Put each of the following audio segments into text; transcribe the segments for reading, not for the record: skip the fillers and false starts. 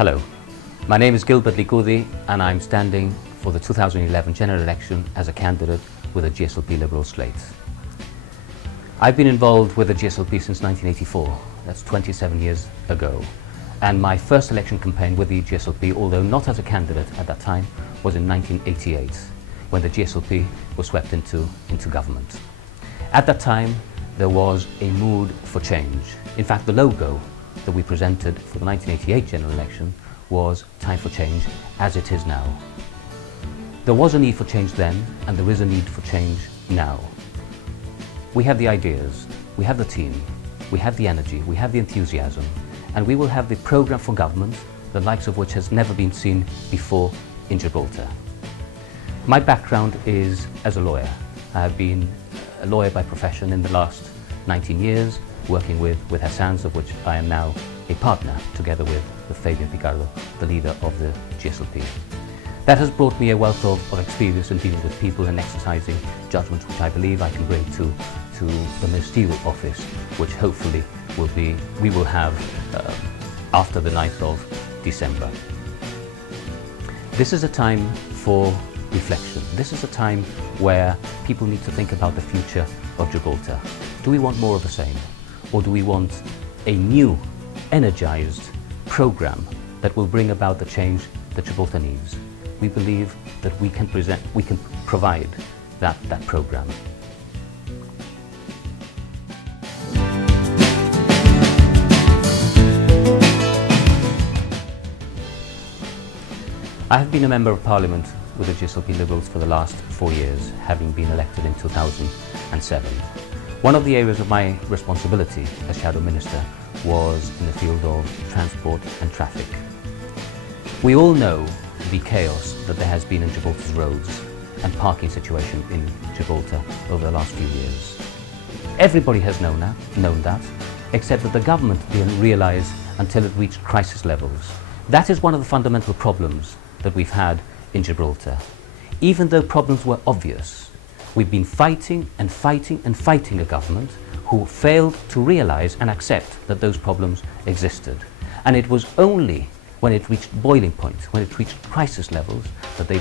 Hello, my name is Gilbert Licudi and I'm standing for the 2011 general election as a candidate with a GSLP Liberal slate. I've been involved with the GSLP since 1984, that's 27 years ago, and my first election campaign with the GSLP, although not as a candidate at that time, was in 1988, when the GSLP was swept into government. At that time, there was a mood for change. In fact, the logo that we presented for the 1988 general election was Time for Change, as it is now. There was a need for change then, and there is a need for change now. We have the ideas, we have the team, we have the energy, we have the enthusiasm, and we will have the programme for government, the likes of which has never been seen before in Gibraltar. My background is as a lawyer. I have been a lawyer by profession in the last 19 years, working with Hassans, of which I am now a partner, together with Fabian Picardo, the leader of the GSLP. That has brought me a wealth of experience in dealing with people and exercising judgments which I believe I can bring to the ministerial office, which hopefully we will have after the 9th of December. This is a time for reflection. This is a time where people need to think about the future of Gibraltar. Do we want more of the same? Or do we want a new, energized programme that will bring about the change that Gibraltar needs? We believe that we can provide that programme. I have been a Member of Parliament with the GSLP Liberals for the last 4 years, having been elected in 2007. One of the areas of my responsibility as Shadow Minister was in the field of transport and traffic. We all know the chaos that there has been in Gibraltar's roads and parking situation in Gibraltar over the last few years. Everybody has known that, except that the government didn't realise until it reached crisis levels. That is one of the fundamental problems that we've had in Gibraltar. Even though problems were obvious, we've been fighting and fighting and fighting a government who failed to realise and accept that those problems existed. And it was only when it reached boiling point, when it reached crisis levels, that they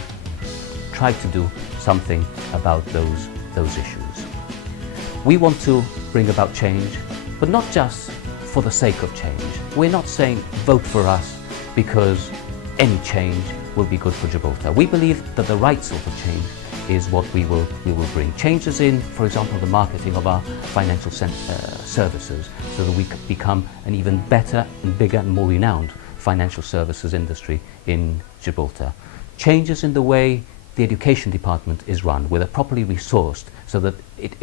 tried to do something about those issues. We want to bring about change, but not just for the sake of change. We're not saying vote for us because any change will be good for Gibraltar. We believe that the right sort of change is what we will bring. Changes in, for example, the marketing of our financial services, so that we could become an even better and bigger and more renowned financial services industry in Gibraltar. Changes in the way the education department is run, where they're properly resourced, so that it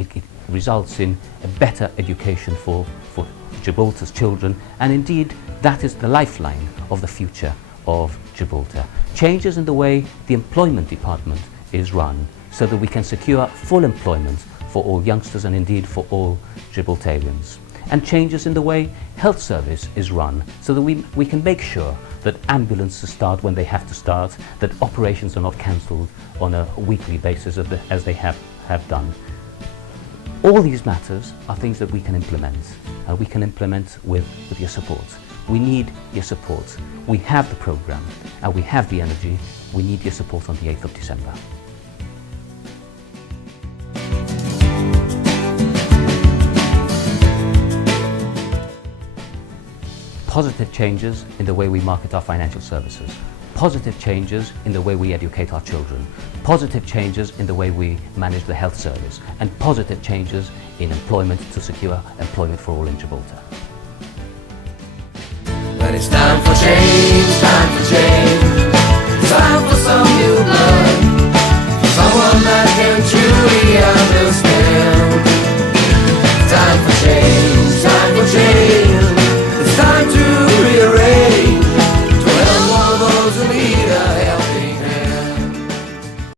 results in a better education for Gibraltar's children, and indeed that is the lifeline of the future of Gibraltar. Changes in the way the employment department is run, so that we can secure full employment for all youngsters and indeed for all Gibraltarians. And changes in the way health service is run, so that we can make sure that ambulances start when they have to start, that operations are not cancelled on a weekly basis as they have done. All these matters are things that we can implement, and we can implement with your support. We need your support. We have the programme and we have the energy. We need your support on the 8th of December. Positive changes in the way we market our financial services. Positive changes in the way we educate our children. Positive changes in the way we manage the health service. And positive changes in employment to secure employment for all in Gibraltar. But it's time for change, time for change.